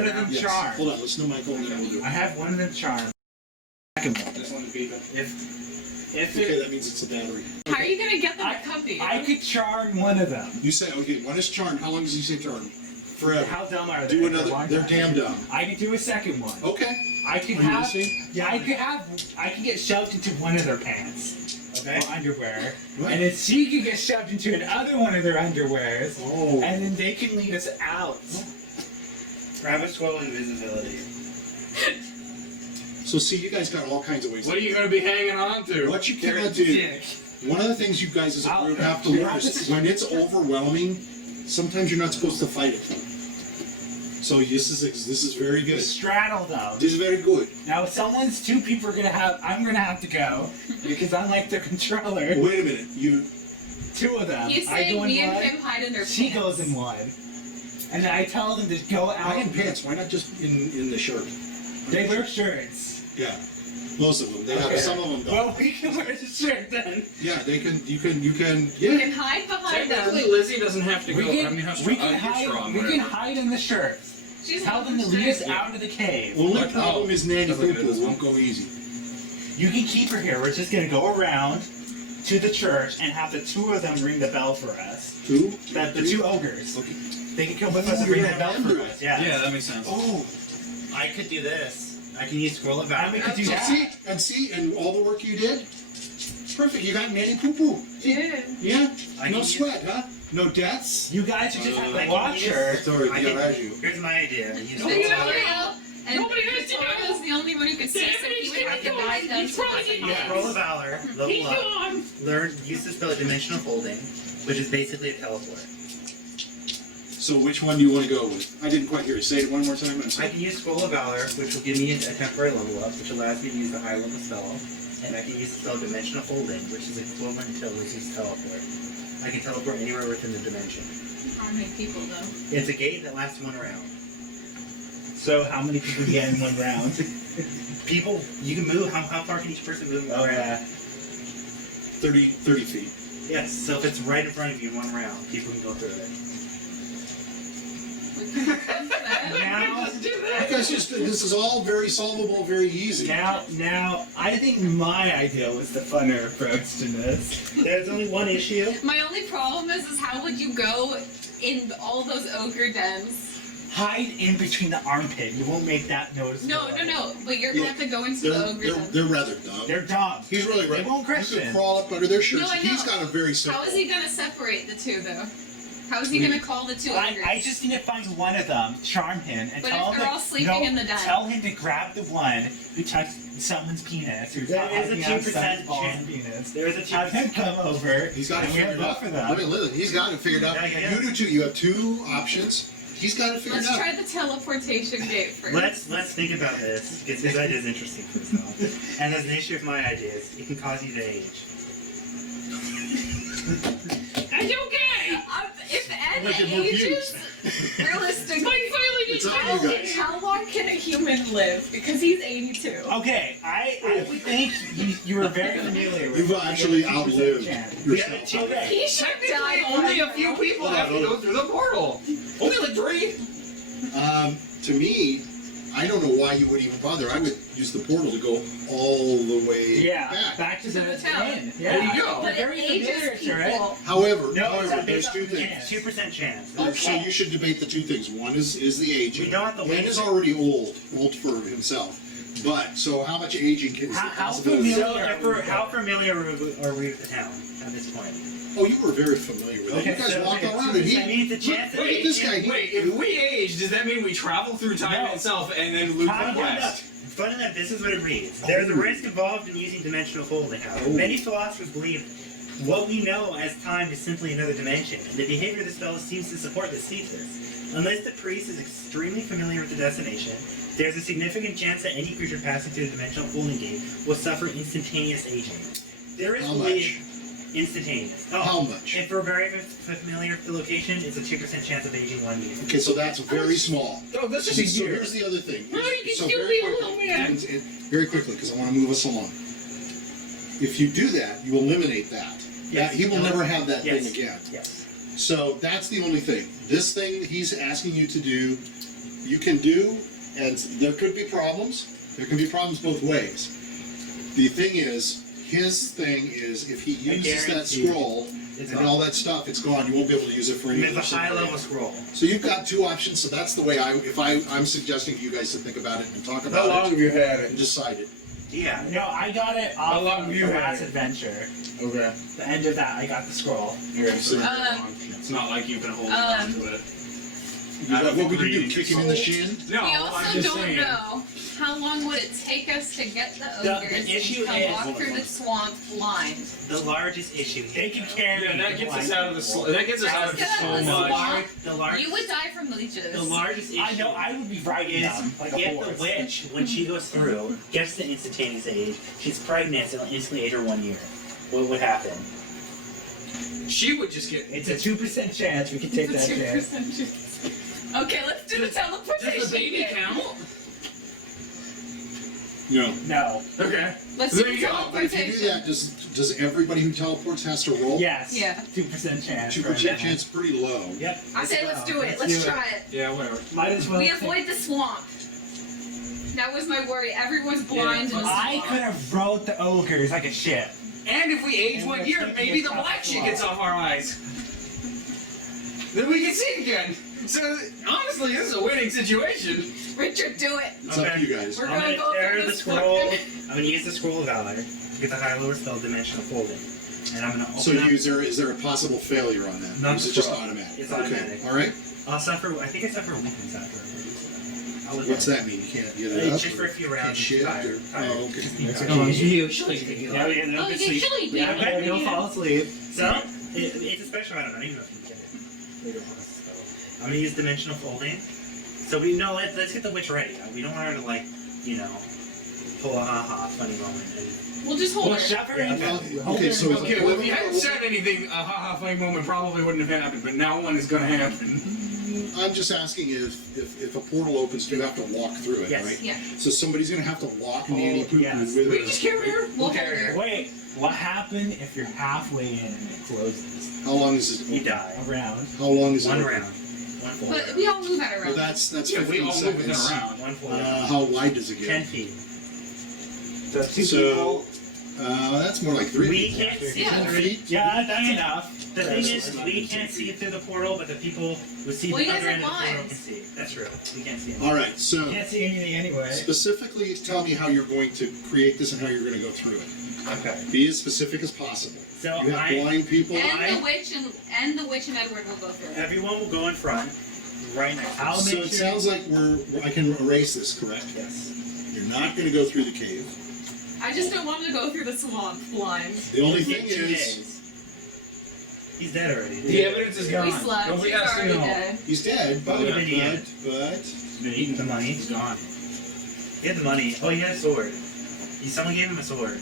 one of them charmed. Hold on, let's know Michael and then we'll do it. I have one of them charmed. Second one. This one's beeping. If Okay, that means it's a battery. How are you gonna get them to come to you? I could charm one of them. You say, okay, one is charmed. How long does he say charmed? Forever. How dumb are they? Do another. They're damn dumb. I could do a second one. Okay. I could Are you have. listening? Yeah, I could get shoved into one of their pants. Okay. Or underwear. What? And then she could get shoved into another one of their underwears. Oh. And then they can lead us out. Rabbit swirl invisibility. So see, you guys got all kinds of ways. What are you going to be hanging on to? What you cannot do. Dick. One of the things you guys as a group have to learn is when it's overwhelming, sometimes you're not supposed to fight it. So this is very good. Straddle them. This is very good. Now, if two people are gonna have, I'm gonna have to go because I'm like their controller. Wait a minute, you. Two of them. He's I saying go in me and one. him hide in their She pants. goes in one, and then I tell them to go out. Why in pants? Why not just in the shirt? They wear shirts. Yeah, most of them. They have Okay. some of them don't. Well, we can wear the shirt then. Yeah, they can. You can. You Yeah. can hide behind Technically, them. Lizzy doesn't have to go. We I mean, how can, strong? we can you're hide. strong, We can whatever. hide in the shirts. She's Tell them to not lead us straight. out of the cave. Only Like, problem is Nanny doesn't Poo fit as won't go easy. You can keep her here. We're just gonna go around to the church and have the two of them ring the bell for us. Who? The two ogres. Okay. They can come with us Oh, and ring you're the bell gonna for do us. it. Yeah. Yeah, that makes sense. Oh. I could do this. I can use scroll of And we valor. could do So that. see, all the work you did. Perfect. You got Nanny Poo Poo. Yeah. Yeah. I No can sweat, huh? No deaths. You guys should just have I to can watch use- her. Sorry, I can- Viareggio. Here's my idea. Use Nobody scroll of valor. And Nobody knows to Victoria know. was the only one who could see, so he would have to guide them to Yeah, scroll of valor. Level up. Learn. Use the spell dimensional folding, which is basically a teleport. So which one do you want to go with? I didn't quite hear you. Say it one more time. I'm I sorry. can use Scroll of Valor, which will give me a temporary level up, which allows me to use the high level spell. And I can use the spell Dimensional Folding, which is equivalent to Lizzy's teleport. I can teleport anywhere within the dimension. How many people though? It's a gate that lasts one round. So how many people get in one round? People, you can move. How far can each person move? Oh yeah. 30 feet. Yes. So if it's right in front of you in one round, people can go through it. Now, Because this is all very solvable, very easy. now, I think my idea was the funner approach to this. There's only one issue. My only problem is how would you go in all those ogre dens? Hide in between the armpit. You won't make that noticeable. No. But you're gonna have to go into the ogre den. They're rather dumb. They're dumb. He's really right. They won't You question. could crawl up under their shirts. No, I He's know. got a very simple. How is he gonna separate the two though? How is he gonna call the two ogres? I just need to find one of them, charm him, and But tell if him they're all sleeping in the den? Tell him to grab the one who touched someone's penis. Who's There is a hugging out 2% someone's balls chance. and penis. There is a Have him 2%. come over. He's got it and we have figured both out. of them. Look, he's got it figured out. Yeah, yeah. You do too. You have two options. He's got it figured Let's out. try the teleportation gate first. Let's think about this, because his idea is interesting for himself. And there's an issue with my ideas. It can cause you to age. Are you okay? If Ed Look at more ages, realistically, It's up to you guys. how long can a human live? Because he's 82. Okay, I think you were very familiar with You've it. actually You have a 2% outlived chance. yourself. Okay. He should die. Only a few people have to go through the portal. Only like 3. To me, I don't know why you would even bother. I would use the portal to go all the way Yeah, back. to the town. inn. Yeah. There you go. But it Very ages familiar, people. right? However, No, it's a there's big two chance. things. 2% chance. So you should debate the two things. One is the aging. We don't have to Man wait. is already old for himself. But so how much aging is the How possibility? familiar- How familiar are we with the town at this point? Oh, you were very familiar with it. Okay, You guys so walked okay, around and he. I mean, the chance Look at this guy. Wait, if we age, does that mean we travel through time No. itself and then lose Time the quest? Fun enough, this is what it reads. There is a risk involved in using dimensional folding. Oh. Many philosophers believe what we know as time is simply another dimension, and the behavior of the spell seems to support this thesis. Unless the priest is extremely familiar with the destination, there's a significant chance that any creature passing through the dimensional folding gate will suffer instantaneous aging. There is How belief much? instantaneous. How much? If we're very familiar with the location, it's a 2% chance of aging 1 year. Okay, so that's very small. Oh, that's just So a year. here's the other thing. No, you can So still very be a quickly, little man. very quickly, because I want to move us along. If you do that, you eliminate that. Yes. He will never have that Yes. thing again. Yes. So that's the only thing. This thing he's asking you to do you can do, and there could be problems. There can be problems both ways. The thing is, his thing is, if he uses that scroll It's and gone. all that stuff, it's gone. You won't be able to use it for any It's a other high scenario. level scroll. So you've got two options. So that's the way I'm suggesting to you guys to think about it and talk How about long it have you had and it? decide it. Yeah. No, I got it How off long of have you the had last it? adventure. Okay. The end of that, I got the scroll. So, It's not like you've been holding on to it. what would you do? Kick him in the shin? No, We I'm also just don't saying. know how long would it take us to get the The ogres issue and is- walk through the swamp blind. The largest issue here. They can carry. Yeah, that the gets us blind out of the. people. That gets us out of Let's it get out of so the much. swamp. The largest. You would die from leeches. The largest issue. I know. I would be riding is them like a if horse. the witch, when she goes through, gets the instantaneous age, she's pregnant, so it'll instantly age her 1 year. What would happen? She would just get. It's a 2% chance we can take that chance. Okay, let's do the teleportation. Does the baby thing. count? No. No. Okay. Let's There do the you go. But if you do teleportation. that, does everybody who teleports has to roll? Yes. Yeah. 2% chance. 2% chance, pretty low. Yep. I say let's do it. Let's Let's do it. try it. Yeah, whatever. Might as well. We avoid the swamp. That was my worry. Everyone's blind in the I swamp. could have rode the ogres like a ship. And if we age And 1 we're year, taking maybe it the off black the shit wall. gets off our eyes. Then we can see again. So honestly, this is a winning situation. Richard, do it. It's up to you guys. We're I'm gonna gonna go tear through the this scroll. fucking- I'm gonna use the scroll of valor. Get the high lower spell dimensional folding. And I'm gonna open So up. is there a possible failure on that? Not Or is it just scroll. automatic? It's Okay. automatic. All right. I'll suffer. I think I suffer weakness after I produce it. I'll look What's at that mean? You can't get it. it up? Just for a few rounds. Can't shit? Tired. Tired. Oh, okay. That's Tired. okay. Usually. Yeah, we end up Oh, to you sleep. usually do. Yeah, Okay. he'll fall asleep. So, it's a special item. I don't even know if you can get it later on. So, I'm gonna use dimensional folding. So we know, let's get the witch ready. We don't want her to, like, you know, pull a ha-ha funny moment. We'll just hold Well, her. shove her in. Okay, so Okay, well, if you hadn't said anything, a ha-ha funny moment probably wouldn't have happened, but now one is going to happen. I'm just asking if a portal opens, you have to walk through it, Yes. right? Yeah. So somebody's going to have to walk Nanny Poo yes. with We her. just carry her. We'll carry hold her. her. Wait, what happened if you're halfway in and it closes? How long is You it? die. Around. How long is it? One open? round. One full But round. we all move at a Well, round. that's Yeah, we 15 all move within a seconds. round. One full round. How wide does it 10 get? feet. So 2 So, people. that's more like 3 We people. can't see Yeah. through. Feet? Yeah, that's enough. The thing is, we can't see through the portal, but the people who see Well, the you guys other are end of the portal blind. can see. That's true. We can't see them. All right, so Can't see anything anyway. specifically tell me how you're going to create this and how you're going to go through it. Okay. Be as specific as possible. So You have blind people. And the witch and Edward will go through. everyone will go in front, right next to I'll us. So make it sure- sounds like I can erase this, correct? Yes. You're not going to go through the cave. I just don't want to go through the swamp blind. The only In thing 2 is, days. He's dead already. The evidence is We gone. slept. Nobody He's has to already know. dead. he's dead, but, Yeah. Yeah. but, He's been eating the money. He's gone. He had the money. Oh, he had a sword. Someone gave him a sword.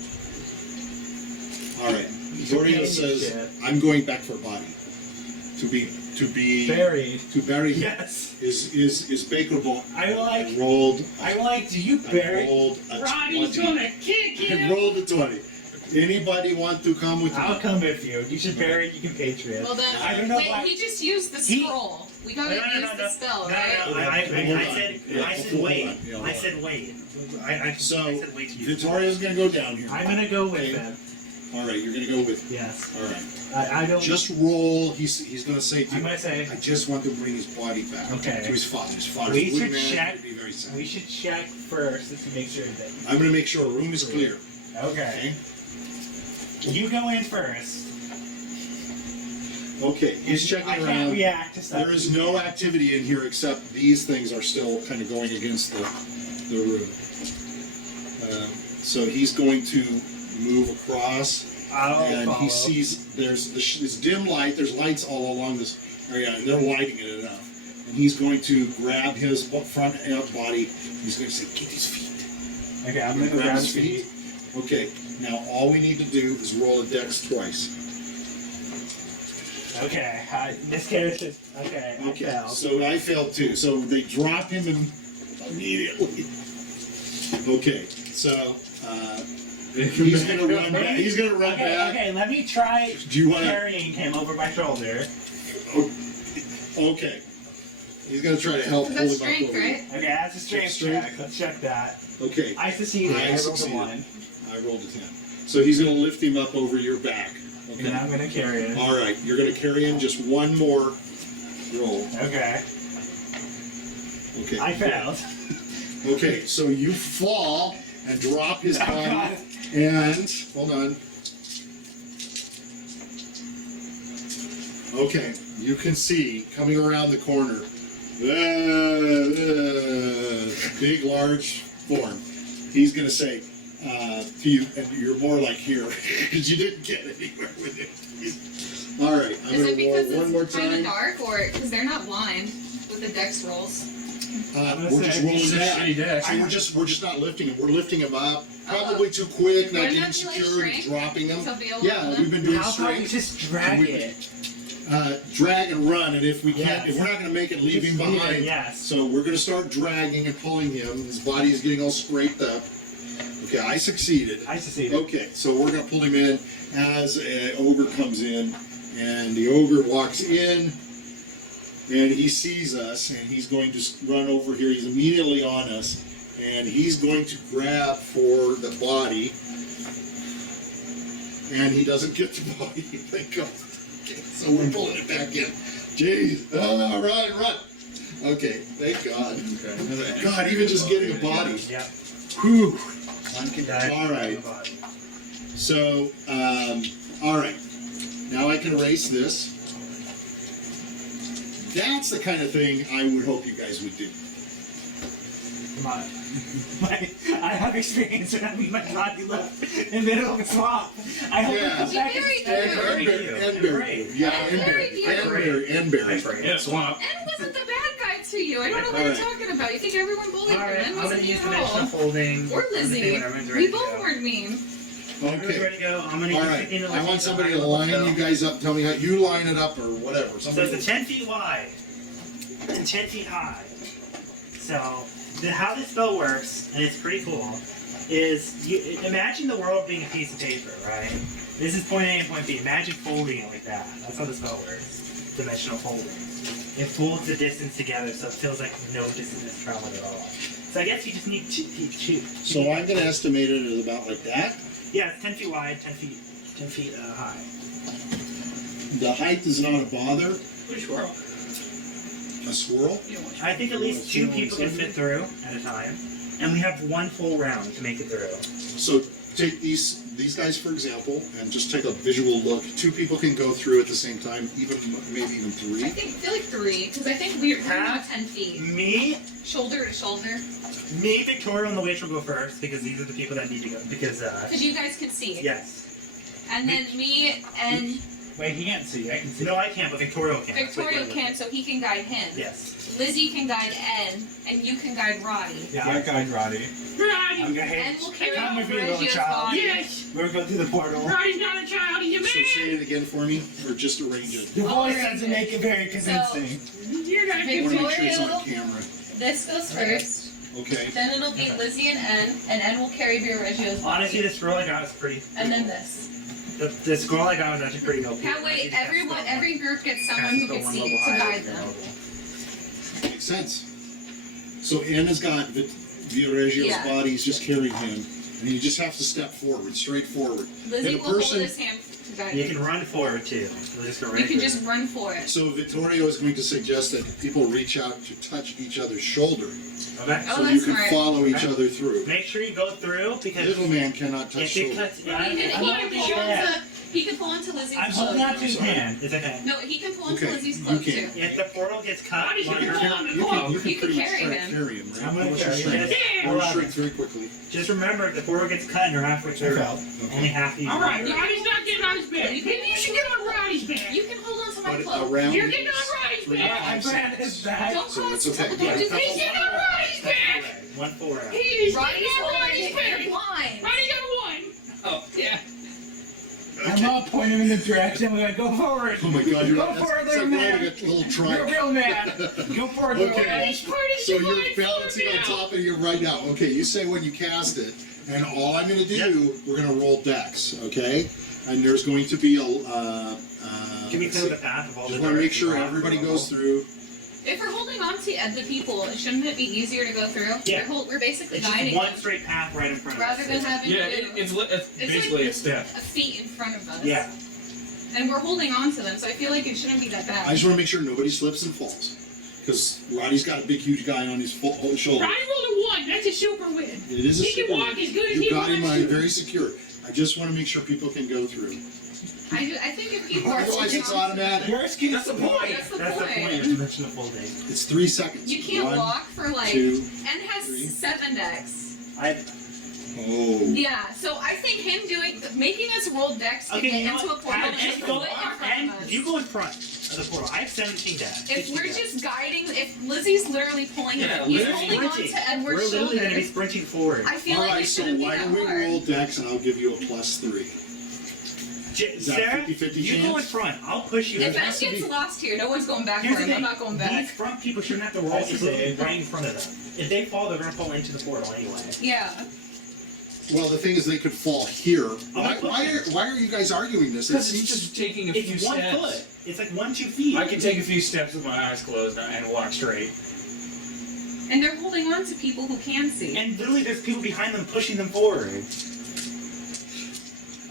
all right. Zorio says, I'm going back for a body. To be Buried. to bury Yes. is bakerable. I like. I rolled. I like. Do you I bury? rolled a Ronnie's 20. gonna kick I you! rolled a 20. Anybody want to come with me? I'll come with you. You should bury. You can patriot. Well then, I don't know wait, why. he just used the He- scroll. We gotta use the spell, No, right? no, no. I Hold on. said, Yeah, I said hold wait. on. Yeah, hold I on. said wait. I So, said wait to use. Victoria's going to go down here. I'm gonna go with Okay. him. All right, you're going to go with. Yes. All right. I don't. Just roll. He's going to say to I'm you, gonna say. I just want to bring his body back Okay. to his father. His father's We blue should man. check- He'd be very sad. We should check first just to make sure that. I'm going to make sure a room is clear. Okay. You go in first. Okay. He's checking I can't around. react to stuff. There is no activity in here except these things are still kind of going against the room. So he's going to move across, I'll and follow. he sees there's this dim light. There's lights all along this area, and they're lighting it enough. And he's going to grab his front body. He's going to say, "Get his feet." Okay, I'm gonna go grab his feet. Okay. Now all we need to do is roll a dex twice. Okay, this character. Okay, I Okay. failed. So I failed too. So they drop him immediately. Okay. So he's gonna run back. He's gonna run Okay, back. okay, let me try Do you want to? carrying him over my shoulder. Okay. He's gonna try to help pull That's him up strength, over. right? Okay, that's a strength Strength. check. Let's check that. Okay, I succeeded. I I rolled a succeeded. 1. I rolled a 10. So he's gonna lift him up over your back. And Okay. I'm gonna carry it. All right, you're gonna carry him just one more roll. Okay. Okay. I failed. Okay, so you fall and drop his Oh, body, God. and hold on. Okay, you can see coming around the corner, big, large form. He's gonna say to you, and you're more like here because you didn't get anywhere with it. All right, I'm Is it gonna because roll one more it's kind of time. dark, or because they're not blind with the dex rolls? We're just rolling It's a that. shitty dex. We're just not lifting him. We're lifting him up. Probably too quick, not Wouldn't getting that be like secure, strength? dropping him. To be able Yeah, to we've been doing How about we strength. just drag We- it? Drag and run, and if we can't, Yes. if we're not going to make it, leave Just him leave it, behind. yes. So we're going to start dragging and pulling him. His body is getting all scraped up. Okay, I succeeded. I succeeded. Okay, so we're going to pull him in as an ogre comes in, and the ogre walks in, and he sees us, and he's going to run over here. He's immediately on us, and he's going to grab for the body, and he doesn't get the body. Thank God. Okay, so we're pulling it back in. Jeez. Oh, run. Okay, thank God. Okay. God, even just getting a body. Yep. Whew. One can die. All right. from the body. So, all right. Now I can erase this. That's the kind of thing I would hope you guys would do. Come on. I have experience when having my body left in the middle of a swamp. I hope Yeah. it comes back. You buried And him. berry. Yeah, and berry. And berry. Yeah, swamp. And wasn't the bad guy to you. I don't know what Alright. you're talking about. You think everyone bullied him? Alright, And I'm gonna wasn't use you at dimensional all. folding. Or I'm gonna do Lizzy. it. Everyone's ready We to both go. weren't mean. Everyone's Okay. ready to go. I'm gonna All use right. 15 to I want somebody to high line level you guys up. Tell me how you line it up or whatever. So Somebody. it's a 10 feet wide and 10 feet high. So how this spell works, and it's pretty cool, is you imagine the world being a piece of paper, right? This is point A and point B. Imagine folding it like that. That's how the spell works. Dimensional folding. It folds the distance together, so it feels like no distance is traveled at all. So I guess you just need two. So I'm going to estimate it as about like that. Yeah, it's 10 feet wide, 10 feet high. The height is not a bother. Which world? A swirl. I think at least 2 people can fit through at a time, and we have 1 full round to make it through. So take these guys for example, and just take a visual look. 2 people can go through at the same time, maybe even 3. I feel like 3, because I think we're not 10 feet. Me, Shoulder to shoulder. Victoria, and the witch will go first because these are the people that need to go. Because Because you guys can see. yes. And then me and Wait, he can't see. I can see. No, I can't, but Victoria can. Victoria can, so he can guide him. Yes. Lizzy can guide Ed, and you can guide Rotty. Yeah, I guide Roddy. I'm gonna And hit. we'll carry Come with me, little Viareggio's child. body. Yes! We're gonna go through the portal. Roddy's not a child, he's a So man! say it again for me, or just arrange it. The voice doesn't make it very convincing. You're gonna I get want to make sure it's on Victoria, camera. this goes first. Okay. Then it'll be Lizzy and Ed will carry Viareggio's body. Honestly, the scroll I got was pretty. And then this. The scroll I got was actually pretty OP. That way, every group gets someone who can see to guide them. Makes sense. So Anna's got Viareggio's Yeah. body, he's just carrying him, and you just have to step forward, straight forward. Lizzy And a will hold person- his hand to guide You him. can run forward too. We'll just go right You can through. just run for it. So Vittorio is going to suggest that people reach out to touch each other's shoulder, Okay. Oh, so that's you can smart. follow each Okay. other through. Make sure you go through because Little man cannot touch if it shoulder. cuts, yeah, He can I'm not pull really bad. he can pull into Lizzy's I'm clothes. holding on to his I'm sorry. hand. It's okay. No, he can pull into Okay, Lizzy's you clothes can. too. If the portal gets cut, Roddy's while gonna you're- pull on the You cloak. can You can pretty much carry try to him. carry him, right? I'm gonna What's your carry strength? him. Or Yeah. shrink very quickly. just remember, if the portal gets cut and you're halfway through, fell. only half of you. Alright, Roddy's not getting on his bed. Maybe you should get on Roddy's bed. You can hold on to my But cloak. around You're getting on Roddy's three bed. I'm times. glad it's back. Don't So cause it's okay. trouble. Don't do He's this. getting on Roddy's bed. One full round. He's Roddy's getting on holding Roddy's it. You're bed. blind. Roddy got one. Oh, yeah. I'm not pointing him in the direction. We're gonna go forward. Oh my God, you're Go right. further, It's like man. riding a little You're a trike. real man. Go forward, little Okay. man. He's part of So the you're divine balancing on form now. top of you right now. Okay, you say when you cast it, and all I'm going to do, we're going to roll dex, okay? And there's going to be a. Can we clear the path of all the Just want to make directions sure we're on? everybody goes through. If we're holding on to the people, shouldn't it be easier to go through? Yeah. We're basically It's just guiding one them, straight path right in front of rather us. than having Yeah, to it's basically a step. a feet in front of us. Yeah. And we're holding on to them, so I feel like it shouldn't be that I bad. just want to make sure nobody slips and falls. Because Roddy's got a big, huge guy on his shoulder. I rolled a 1. That's a super win. It is a He can super- walk as good as You he got him wants to. very secure. I just want to make sure people can go through. I think if people are Otherwise, holding it's on to automatic. That's the point. That's the That's the point. point. You mentioned the full day. It's 3 seconds. you can't 1, walk for like, 2. and has three. 7 decks. Oh. Yeah, so I think him making us roll decks to Okay, get you know into a what? portal And and just go put it in on, front and of us. you go in front of the portal. I have 17 decks. If we're just guiding, if Lizzy's literally pulling Yeah, it, he's Lizzy's holding on sprinting. to Edward's We're literally going to be shoulder. sprinting forward. I feel like Alright, it so shouldn't be why that don't we hard. roll decks and I'll give you a +3. Is that Sarah, 50-50 you go in chance? front. I'll push you. If It Ben has to gets be- lost here, no one's going back Here's for the him. thing. I'm not going These back. front people shouldn't have to roll. It's literally right in front of them. If they fall, they're going to fall into the portal anyway. Yeah. Well, the thing is, they could fall here. gonna put them. Why are you guys arguing this? Because it's just taking a few It's 1 steps. foot. It's like 1-2 feet. I can take a few steps with my eyes closed and walk straight. And they're holding on to people who can see. And literally, there's people behind them pushing them forward.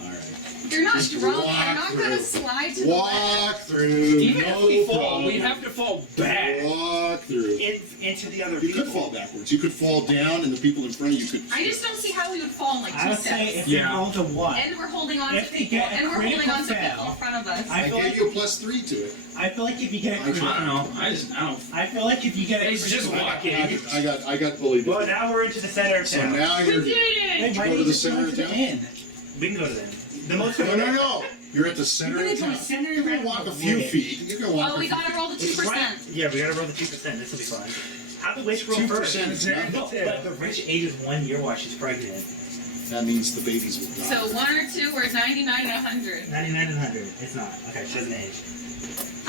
Alright. They're not Just drunk. walk They're not going to through. slide to the left. Walk through. Even no if we fall, problem. we have to fall back. Walk through. Into the other You people. could fall backwards. You could fall down, and the people in front of you could. I just don't see how we would fall in like I 2 would say steps. if you Yeah. roll to 1. And we're holding on to If they people. get a And we're holding critical on to people fail, in front of us. I I feel gave like you a +3 to it. I feel like if you get a I critical, don't know. I don't. I feel like if you get a It's just critical- walking. I got bullied. Well, now we're into the center of So town. now We you're. did Hey, it! you why go do to you the just go center to of the town? inn? We can go to the inn. The most No. You're at the center You're of gonna go town. to center You can walk a few feet. You can walk. Oh, we gotta roll the 2%. Yeah, we gotta roll the 2%. This will be fun. How the witch roll 2% first? is nothing. No, but the rich ages 1 year while she's pregnant. That means the babies will die. So 1 or 2 or 99 and 100. 99 and 100. It's not. Okay, she doesn't age.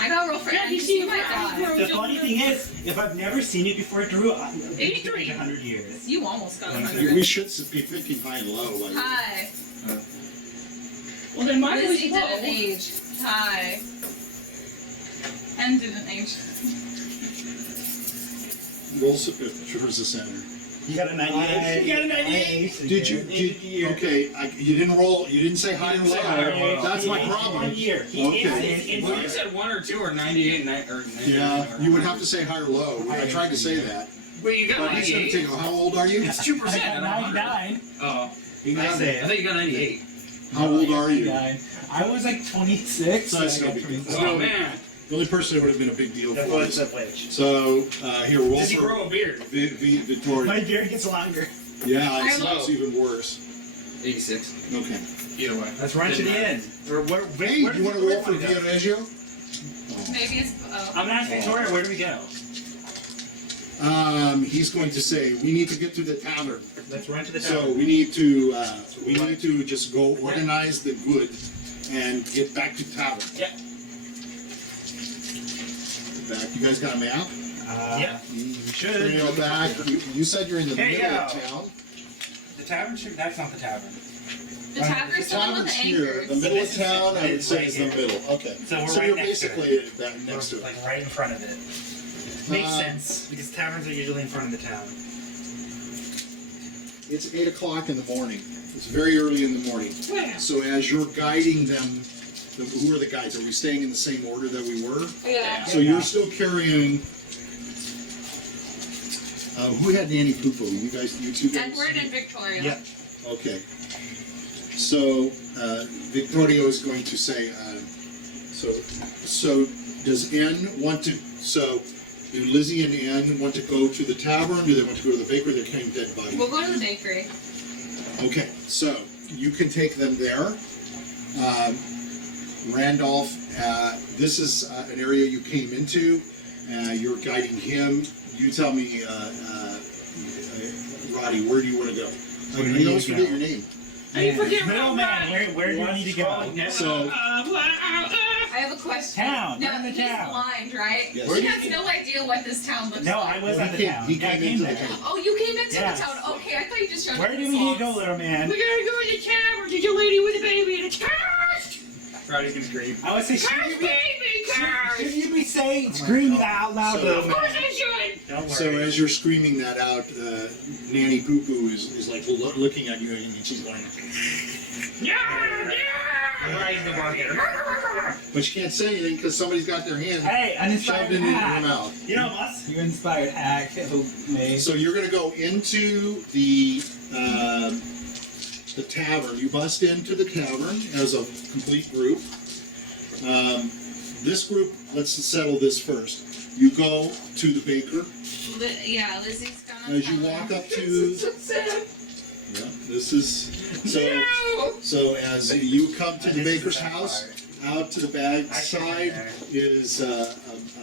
I gotta roll for Yeah, N you because see you might how die. The funny thing is, if I've never seen you before, Drew, I'll age 83. 100 years. You almost got We 100. should be thinking high and low. Like, Hi. Well, then mine was Lizzy 12. didn't age. Hi. N didn't age. roll towards the center. You got a 98. You got a 98? Did you? Okay, you didn't roll. You didn't say high and low. That's my problem. 1 year. He Okay. is in Well, you said 1 or 2 or 98 or 99. Yeah, you would have to say high or low. I tried to say that. But you got But he's gonna 98. take. How old are you? It's 2%. I got 99. Oh, You I got say it. I think you got 98. How old are you? 99. I was like 26. So it's I no got big deal. 26. Oh man. The only person that would have been a big deal That for was is. the witch. So here, roll Does he for grow a beard? Victoria. My beard gets longer. Yeah, I it's love- even worse. 86. Okay. Either way. Let's run to the end. Or where, Hey, where you want to roll for Viareggio? Maybe it's. Oh. I'm asking Victoria, where do we go? He's going to say we need to get to the tavern. Let's run to the So tower. we need to just go organize the goods and get back to tavern. Yep. Back. You guys got a map? Yeah. You should. Go back. You said you're in the There you middle of go. town. The tavern should. That's not the tavern. The tavern's The the one with tavern's the here. anchors. The middle of This is- town, I would it's say, right is the here. middle. Okay. So we're right you're next to it. basically back next to it. Like right in front of it. Makes Uh, sense because taverns are usually in front of the town. It's 8 o'clock in the morning. It's very early in the morning. Well, So as you're guiding them, who are the guides? Are we staying in the same order that we were? Yeah. So you're still carrying. Who had Nanny Poo-Poo? You guys, you two guys? Edward and Victoria. Yep. Okay. So Victoria is going to say. So does N want to? So do Lizzy and N want to go to the tavern? Do they want to go to the bakery? They're carrying dead bodies. We'll go to the bakery. Okay, so you can take them there. Randolph, this is an area you came into. You're guiding him. You tell me, Rotty, where do you want to go? Where do I you always go? forget your name. you forget Middle man, right. where do you need to go? So, I have a question. Town. No, Run the he's town. blind, right? Yes. He has no idea what this town looks No, like. I was Well, at he the came- town. he Yeah, I came came into there. the town. Oh, you came into Yes. the town. Okay, I thought you just showed Where us do the we need to songs. go, little man? We're gonna go in the tavern. There's a lady with a baby in a church. Roddy's gonna scream. I would say, Curse baby, curse. should you be say scream that out loud. So- Of course I should. Don't worry. So as you're screaming that out, Nanny Poo Poo is like looking at you, and she's going. Yeah, yeah. Rise the bargain. But she can't say anything because somebody's got their hand Hey, shoved uninspired into your hack. mouth. You know us. You inspired hack. Mage. So you're going to go into the tavern. You bust into the tavern as a complete group. This group, let's settle this first. You go to the baker. Yeah, Lizzie's gonna. As you walk up to, So sad. yeah, this is so. So as you come to the baker's house, out to the back side is a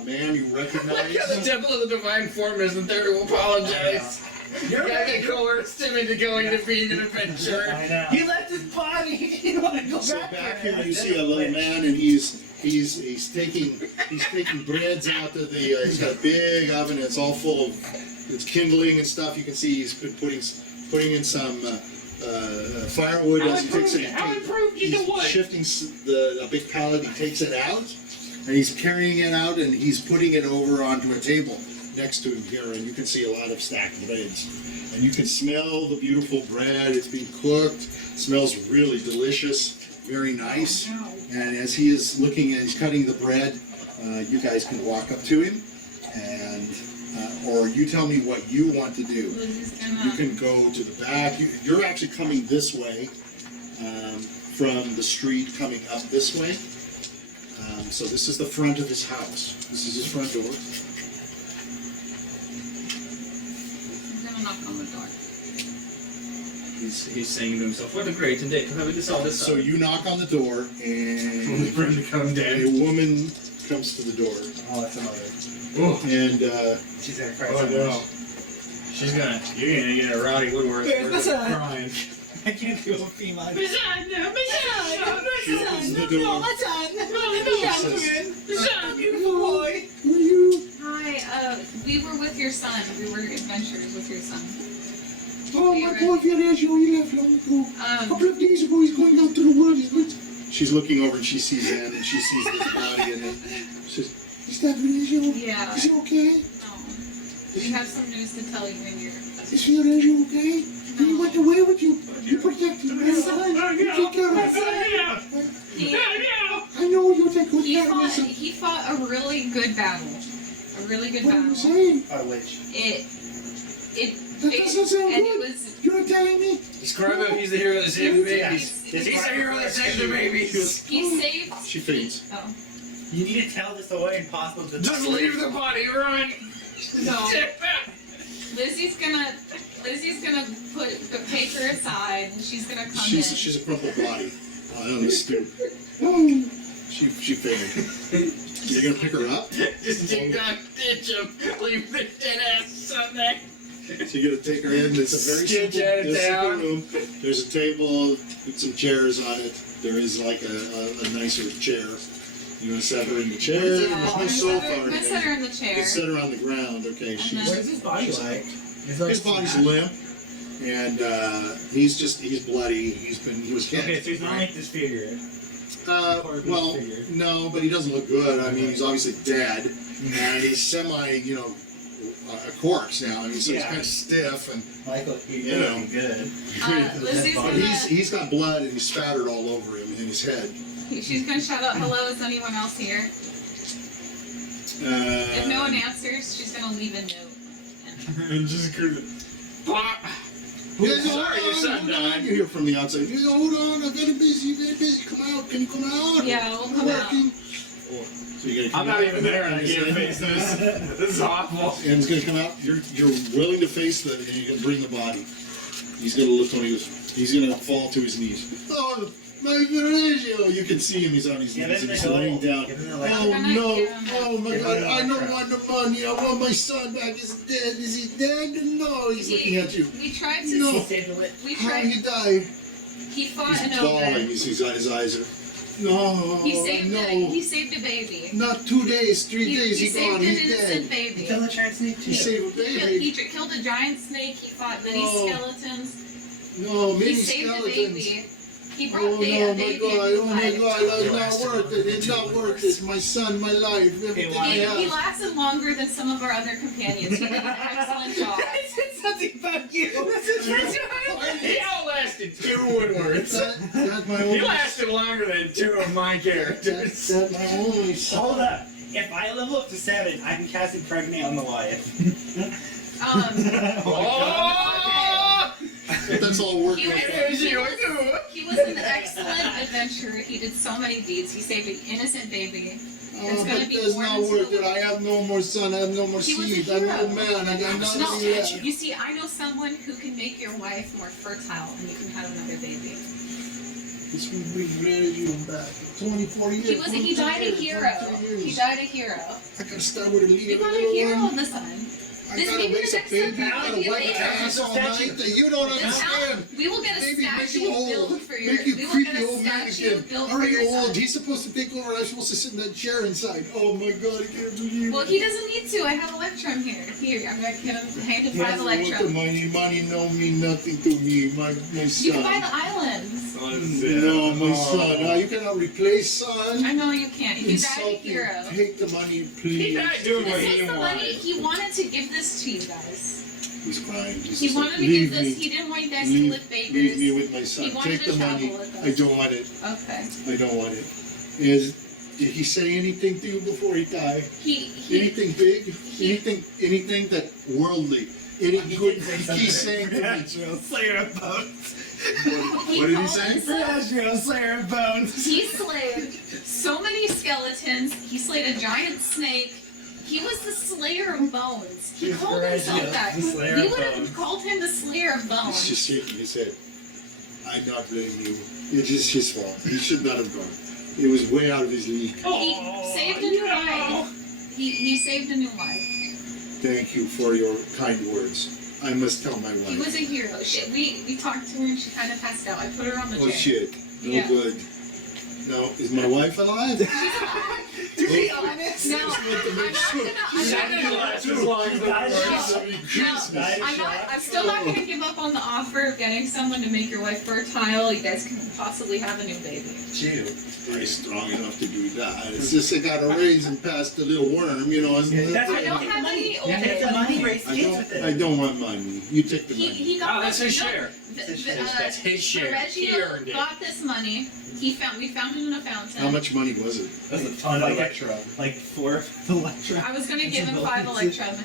man you recognize. Yeah, the Temple of the Divine Form isn't there to apologize. You're Yeah, they coerced him into going to being an adventurer. I know. He left his body. He didn't want to go So back back there. here you see a little man, and he's taking breads out of the. He's got a big oven. It's all full of it's kindling and stuff. You can see he's been putting in some firewood How as he takes improved, it. how improved you He's do what? shifting a big pallet. He takes it out, and he's carrying it out, and he's putting it over onto a table next to him here, and you can see a lot of stacked breads. And you can smell the beautiful bread. It's being cooked. It smells really delicious, very nice. And as he is looking and he's cutting the bread, you guys can walk up to him, and or you tell me what you want to do. Lizzie's You gonna. can go to the back. You're actually coming this way from the street, coming up this way. So this is the front of his house. This is his front door. I'm gonna knock on the door. He's saying to himself, what a great day to have this all this So you knock on the door, and for him to come a down. woman comes to the door, Oh, that's another. Oh, and She's gonna cry. oh so no. much. You're gonna get a Rotty Woodworth Where's the sun? crying. I can't do a female. Miss she opens the door. my son. Says, Beautiful boy. "Who are you?" Hi, we were with your son. We were adventurers with your son. Oh, my boy Viareggio, he left long ago. A couple of days ago, he's going out to the world. He's going to... She's looking over and she sees Anne, and she sees this body, and she says, "Is that Viareggio? Yeah. Is he okay? No. We have some news to tell you when you're. Is Viareggio okay? And he went away with you. You protected him. You took care of him. He, I know you take good care of him. he fought a really good battle. A really good What are you battle. saying? Oh, which? That doesn't sound and it good. was. You're telling me? Describe him, he's the hero that saved the babies. He's He's the hero that saved the babies. He saved. She faints. Oh. You need to tell this away impossible to. Just leave the body, run! No. Lizzie's gonna take her aside, and she's gonna come in. She's a crumpled body on the stoop. She fainted. You're gonna pick her up? Just dig down, ditch him, leave the dead ass on there. So you're gonna take her in. It's a very Sketch simple, out of this simple town. room. There's a table with some chairs on it. There is like a nicer chair. You want to set her in the chair? Yeah, There's no I'm sofa or gonna set anything. her in the You chair. can set her on the ground. Okay, And she's. then- What is his body like? His body's limp, and he's bloody. He was Okay, kicked. so he's not like this figure. Well, no, but he doesn't look good. I mean, he's obviously dead, and he's semi, a corpse now. I mean, so he's Yeah. kind of stiff, and Michael, You know. good. Lizzie's but gonna. he's got blood and he's spattered all over him in his head. She's gonna shout out, "Hello, is anyone else here?" If no one answers, she's gonna leave a note. And just Pop! Yeah, Sorry, your son died. You hear from the outside. Yeah, hold on, I'm very busy. Come out. Can you come out? Yeah, we'll I'm come out. working. So you gotta I'm come not out. even there and I can't face this. This is awful. And he's gonna come out. You're willing to face and you're gonna bring the body. He's gonna look on you. He's gonna fall to his knees. Oh, my Viareggio! You can see him. He's on his Give knees him and the he's laying gold. down. Give him the Oh like. Gonna no! give him Oh my Give God! him the I don't contract. want the money. I want my son back. He's dead. Is he dead? No. He's looking at you. We tried to. No. We How tried. he died? He fought He's an bawling. ogre. He's got his eyes are. No. He saved no. He saved a baby. Not 2 days, 3 days. He He's gone. saved an He's innocent dead. baby. Kill the giant snake He too. saved a He baby. killed a giant snake. He fought many Oh. skeletons. No, He many saved a skeletons. baby. He brought Oh baby no, my baby God, into oh my life. God, it's not worth it. It's not worth it. My son, my life, everything I He have. lasted longer than some of our other companions. He did an excellent job. It's something about you. He outlasted 2 Woodworths. That's my He only. lasted longer than 2 of my characters. That's my only son. Hold up. If I level up to 7, I can cast Impregnate on the wife. Oh! If that's all work He like was- that. He was an excellent adventurer. He did so many deeds. He saved an innocent baby. It's gonna But be that's born not into worth the it. I have no more son. I have no more He was a seed. I'm hero. no man. I got nothing No, left. you see, I know someone who can make your wife more fertile and you can have another baby. This will bring you back. 24 years. He died a hero. He died a hero. I gotta start with a leader. You got a hero of the sun. I This gotta baby raise a next baby. time I gotta will wipe be a ass all statue. night. You don't This understand. we will get a Baby, make statue you old. built for your. Make you We will creepy get a old man statue again. built for Already your old. son. He's supposed to take over. I'm supposed to sit in that chair inside. Oh my God, I can't believe Well, it. he doesn't need to. I have Electrum here. Here, I'm gonna get him hand him 5 What the Electrum. money don't mean nothing to me. My You can buy son. the islands. No, my son. No, you cannot replace son. I know you can't. He died a Insult me. hero. Take the money, He please. died doing what This he is the money. wanted. He wanted to give this to you guys. He's crying. He's He just wanted like, to leave give this. me. He didn't want you guys to Leave, live leave bakers. me with my son. He wanted Take to the money. travel with us. I don't want it. Okay. I don't want it. Did he say anything to you before he died? He Anything big? Anything that worldly? Any good he's saying to me? Viareggio, Slayer of Bones. What did he say? Viareggio, Slayer of Bones. He slayed so many skeletons. He slayed a giant snake. He was the Slayer of Bones. He called himself Viareggio, that. the Slayer We of would have Bones. called him the Slayer of He's Bones. just shaking his head. I not blame you. It's just his fault. He should not have gone. It was way out of his league. He saved a new life. He saved a new life. Thank you for your kind words. I must tell my He was wife. a hero. We talked to her and she kind of passed out. I put her on the Oh chair. shit. No Yeah. good. No, is my wife alive? To be honest, No, I'm not gonna. Last as long as the I'm still not gonna give up on the offer of getting someone to make your wife fertile. You guys can possibly have a new baby. I'm strong enough to do that. It's just I got to raise and pass the little worm, you know. And That's I don't have any. You take the money, raise kids with I it. don't want money. You take the money. He got Oh, that's his no, share. That's his share. He Viareggio earned it. got this money. We found it in a fountain. How much money was it? That's a ton of Electro. Like 4 Electro. I was gonna give him 5 Electrum.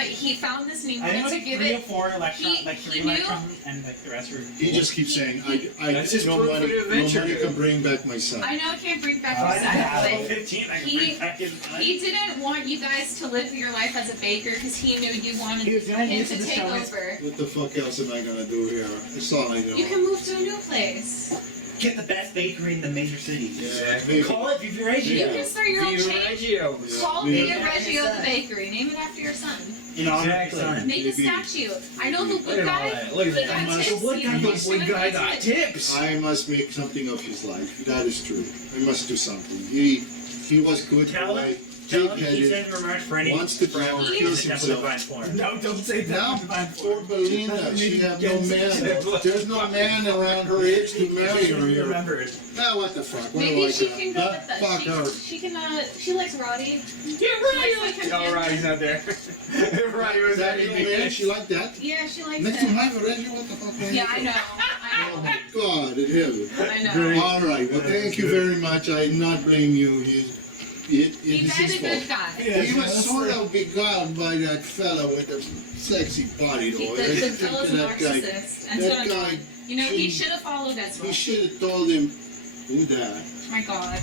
He found this and he I wanted think it was to like give 3 or it. 4 Electron, he- like he 3 knew- Electrons, and like the rest were. He just keeps saying, I That's his no proof money, of the no adventure. money can bring back my son. I know I can't bring back I your have son, but 15. I can he- bring back his son. he didn't want you guys to live your life as a baker because he knew you wanted He was gonna him use to it to take show his- over. What the fuck else am I gonna do here? That's all I know. You can move to a new place. Get the best bakery in the major cities. Yeah, maybe. Call it Viareggio. You can start your own chain. Viareggio. Call Yeah. Viareggio the bakery. Name it after your son. In honor of your Exactly. son. Make a Maybe. statue. I know the Look wood at all guy. that. Look at He that. got must- tips. Wood He guy, should the wood have guy got got tips. tips. I must make something of his life. That is true. I must do something. He was good. Tell boy. him. Tell him he's Big-headed. in remarks for any. Wants to for ever kill kills the himself. divine form. No, don't say that. Now, Divine poor form. Belinda, she have no man. There's no man around her age to marry her here. Remember it. Ah, what the fuck? What do Maybe I she got? can go Huh? with us. Fuck her. She likes Rotty. Yeah, Roddy. Oh, Roddy's not there. Roddy was That at little me. man, she like that? Yeah, she likes Next to him. my Viareggio, what the fuck? man? Yeah, I know. Oh my God, in heaven. I know. All right. Well, thank you very much. I not blame you. It He is died his a good fault. guy. He was sort of beguiled by that fella with the sexy body, though. The I fellow's a think that guy. narcissist. And that so guy you know, he shouldn't- should have followed us. He should have told him, who that? My God.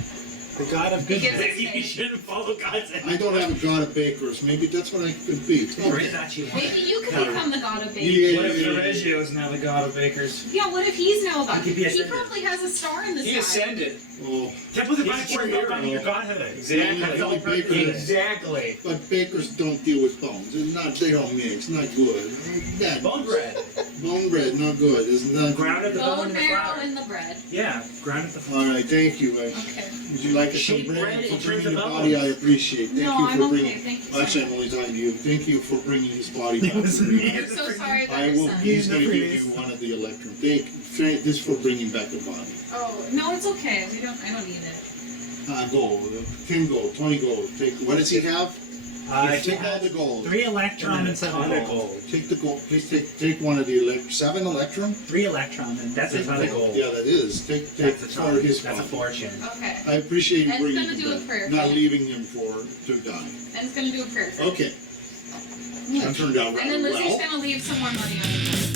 The god of He gives goodness. us You faith. shouldn't follow God's I don't have a god of bakers. Maybe that's what I could be. Okay. Maybe you could become the god of baking. Yeah. What if Viareggio is now the god of bakers? Yeah, what if he's now about? He could be He ascended. probably has a star in the He sky. ascended. Oh, Temple of divine He's form, true not hero. your godhood. Exactly. That's the only purpose. Exactly. but bakers don't deal with bones. It's not. They don't mix. Not good. Bad. Bone bread. Bone bread, not good. Isn't that? Grounded the bone Bone in the marrow flour. in the bread. Yeah, grounded the flour. All right, thank you. Okay. Would you like a Sheep some bread bread in for terms bringing of the body? I bones. appreciate. Thank No, you I'm for okay. bringing. Thank you so Actually, I'm much. only talking to you. Thank you for bringing his body back. It was me. I'm so sorry about I your will. son. He's the going to give freeze. you one of the electrum. Thank this for bringing back the body. Oh no, it's okay. I don't need it. Gold, 10 gold, 20 gold. Take. What does he have? Take all the gold. 3 electron and 7 ton of gold. Take the gold. Take one of the 7 electrum. 3 electron and That's a ton of gold. Yeah, that is. Take That's a for ton. his That's a body. fortune. Okay. I appreciate you And it's bringing gonna do him a prayer back, for not him. leaving him to die. And it's gonna do a prayer for you. Okay. That turned out And rather then Lizzie's well. gonna leave some more money on the board.